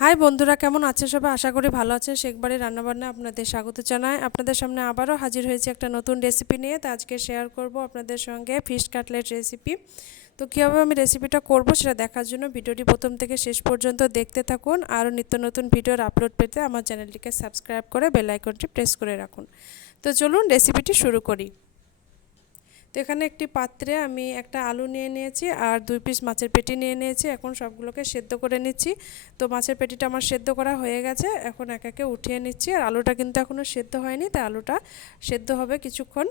High বন্ধুরা, কেমন আছেন সবাই? আশা করি ভালো আছেন। শেখ বাড়ির রান্নাবান্না আপনাদের স্বাগত জানাই। আপনাদের সামনে আবারও হাজির হয়েছে একটা নতুন রেসিপি নিয়ে। তো আজকে শেয়ার করব আপনাদের সঙ্গে ফিশ কাটলেট রেসিপি। তো কীভাবে আমি রেসিপিটা করব সেটা দেখার জন্য ভিডিওটি প্রথম থেকে শেষ পর্যন্ত দেখতে থাকুন। আরও নিত্য নতুন ভিডিওর আপলোড পেতে আমার চ্যানেলটিকে সাবস্ক্রাইব করে বেল আইকনটি প্রেস করে রাখুন। তো চলুন রেসিপিটি শুরু করি। তো এখানে একটি পাত্রে আমি একটা আলু নিয়ে নিয়েছি আর 2 পিস মাছের পেটি নিয়ে নিয়েছি। এখন সবগুলোকে সেদ্ধ করে নিচ্ছি। তো মাছের পেটিটা আমার সেদ্ধ করা হয়ে গেছে, এখন এক একে উঠিয়ে নিচ্ছি। আর আলুটা কিন্তু এখনও সেদ্ধ হয়নি, তাই আলুটা সেদ্ধ হবে কিছুক্ষণ।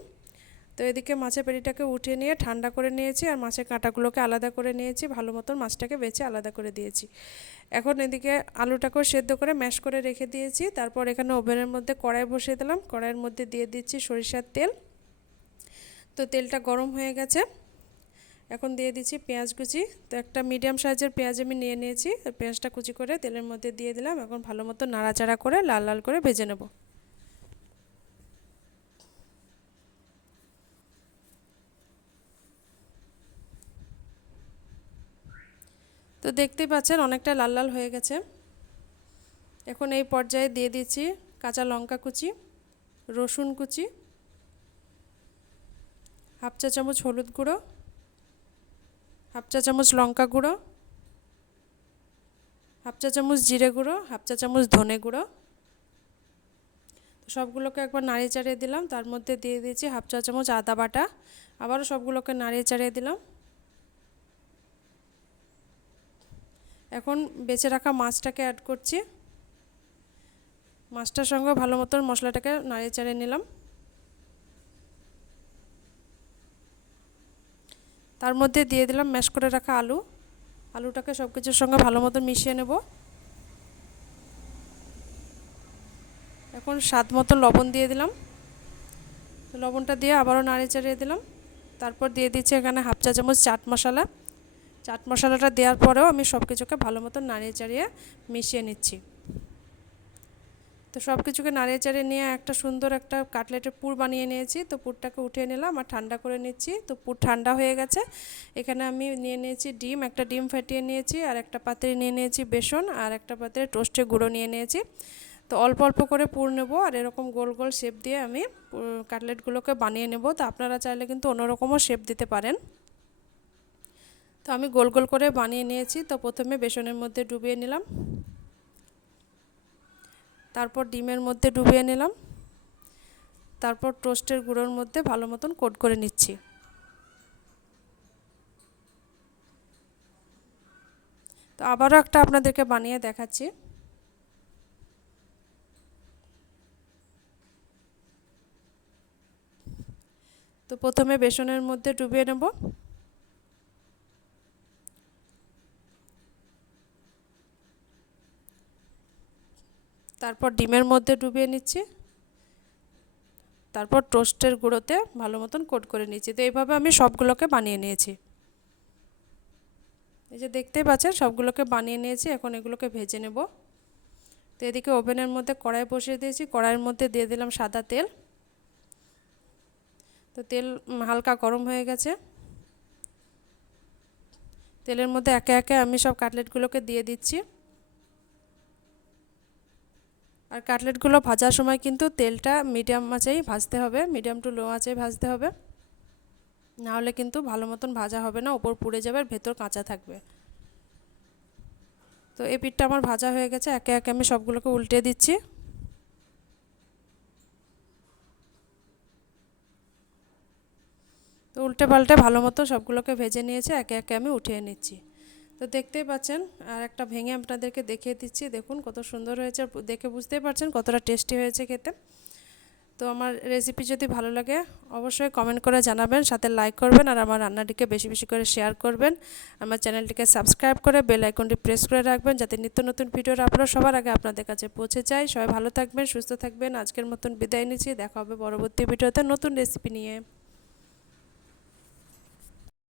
তো এদিকে মাছের পেটিটাকে উঠিয়ে নিয়ে ঠান্ডা করে নিয়েছি আর মাছের কাঁটাগুলোকে আলাদা করে নিয়েছি, ভালো মতন মাছটাকে বেছে আলাদা করে দিয়েছি। এখন এদিকে আলুটাকেও সেদ্ধ করে ম্যাশ করে রেখে দিয়েছি। তারপর এখানে ওভেনের মধ্যে কড়াই বসিয়ে দিলাম। কড়াইয়ের মধ্যে দিয়ে দিচ্ছি সরিষার তেল। তো তেলটা গরম হয়ে গেছে, এখন দিয়ে দিচ্ছি পেঁয়াজ কুচি। তো একটা মিডিয়াম সাইজের পেঁয়াজ আমি নিয়ে নিয়েছি, পেঁয়াজটা কুচি করে তেলের মধ্যে দিয়ে দিলাম। এখন ভালো মতো নাড়াচাড়া করে লাল লাল করে ভেজে নেব। তো দেখতেই পাচ্ছেন অনেকটা লাল লাল হয়ে গেছে। এখন এই পর্যায়ে দিয়ে দিচ্ছি কাঁচা লঙ্কা কুচি, রসুন কুচি, হাফ চা চামচ হলুদ গুঁড়ো, হাফ চা চামচ লঙ্কা গুঁড়ো, হাফ চা চামচ জিরে গুঁড়ো, হাফ চা চামচ ধনে গুঁড়ো। সবগুলোকে একবার নাড়িয়ে চাড়িয়ে দিলাম। তার মধ্যে দিয়ে দিয়েছি হাফ চা চামচ আদা বাটা, আবারও সবগুলোকে নাড়িয়ে চাড়িয়ে দিলাম। এখন বেছে রাখা মাছটাকে অ্যাড করছি। মাছটার সঙ্গে ভালো মতন মশলাটাকে নাড়িয়ে চাড়িয়ে নিলাম। তার মধ্যে দিয়ে দিলাম ম্যাশ করে রাখা আলু। আলুটাকে সব কিছুর সঙ্গে ভালো মতো মিশিয়ে নেব। এখন স্বাদ মতো লবণ দিয়ে দিলাম। লবণটা দিয়ে আবারও নাড়িয়ে চাড়িয়ে দিলাম। তারপর দিয়ে দিচ্ছি এখানে হাফ চা চামচ চাট মশলা। চাট মশলাটা দেওয়ার পরেও আমি সব কিছুকে ভালো মতো নাড়িয়ে চাড়িয়ে মিশিয়ে নিচ্ছি। তো সব কিছুকে নাড়িয়ে চাড়িয়ে নিয়ে একটা সুন্দর একটা কাটলেটের পুর বানিয়ে নিয়েছি। তো পুরটাকে উঠিয়ে নিলাম আর ঠান্ডা করে নিচ্ছি। তো পুর ঠান্ডা হয়ে গেছে। এখানে আমি নিয়ে নিয়েছি ডিম, একটা ডিম ফাটিয়ে নিয়েছি, আর একটা পাত্রে নিয়ে নিয়েছি বেসন, আর একটা পাত্রে টোস্টের গুঁড়ো নিয়ে নিয়েছি। তো অল্প অল্প করে পুর নেব আর এরকম গোল গোল শেপ দিয়ে আমি কাটলেটগুলোকে বানিয়ে নেব। তো আপনারা চাইলে কিন্তু অন্যরকমও শেপ দিতে পারেন। তো আমি গোল গোল করে বানিয়ে নিয়েছি। তো প্রথমে বেসনের মধ্যে ডুবিয়ে নিলাম, তারপর ডিমের মধ্যে ডুবিয়ে নিলাম, তারপর টোস্টের গুঁড়োর মধ্যে ভালো মতন কোট করে নিচ্ছি। তো আবারও একটা আপনাদেরকে বানিয়ে দেখাচ্ছি। তো প্রথমে বেসনের মধ্যে ডুবিয়ে নেব, তারপর ডিমের মধ্যে ডুবিয়ে নিচ্ছি, তারপর টোস্টের গুঁড়োতে ভালো মতন কোট করে নিচ্ছি। তো এইভাবে আমি সবগুলোকে বানিয়ে নিয়েছি। এই যে দেখতেই পাচ্ছেন সবগুলোকে বানিয়ে নিয়েছি। এখন এগুলোকে ভেজে নেব। তো এদিকে ওভেনের মধ্যে কড়াই বসিয়ে দিয়েছি। কড়াইয়ের মধ্যে দিয়ে দিলাম সাদা তেল। তো তেল হালকা গরম হয়ে গেছে। তেলের মধ্যে একে একে আমি সব কাটলেটগুলোকে দিয়ে দিচ্ছি। আর কাটলেটগুলো ভাজার সময় কিন্তু তেলটা মিডিয়াম আঁচেই ভাজতে হবে, মিডিয়াম টু লো আঁচেই ভাজতে হবে, নাহলে কিন্তু ভালো মতন ভাজা হবে না, ওপর পুড়ে যাবে আর ভেতর কাঁচা থাকবে। তো এই পিঠটা আমার ভাজা হয়ে গেছে। একে একে আমি সবগুলোকে উল্টে দিচ্ছি। তো উল্টে পাল্টে ভালো মতো সবগুলোকে ভেজে নিয়েছে, একে একে আমি উঠিয়ে নিচ্ছি। তো দেখতেই পাচ্ছেন আর একটা ভেঙে আপনাদেরকে দেখিয়ে দিচ্ছি। দেখুন কত সুন্দর হয়েছে, দেখে বুঝতেই পারছেন কতটা টেস্টি হয়েছে খেতে। তো আমার রেসিপি যদি ভালো লাগে অবশ্যই কমেন্ট করে জানাবেন, সাথে লাইক করবেন আর আমার রান্নাটিকে বেশি বেশি করে শেয়ার করবেন। আমার চ্যানেলটিকে সাবস্ক্রাইব করে বেল আইকনটি প্রেস করে রাখবেন, যাতে নিত্য নতুন ভিডিওর আপলোড সবার আগে আপনাদের কাছে পৌঁছে যায়। সবাই ভালো থাকবেন, সুস্থ থাকবেন। আজকের মতন বিদায় নিচ্ছি। দেখা হবে পরবর্তী ভিডিওতে নতুন রেসিপি নিয়ে।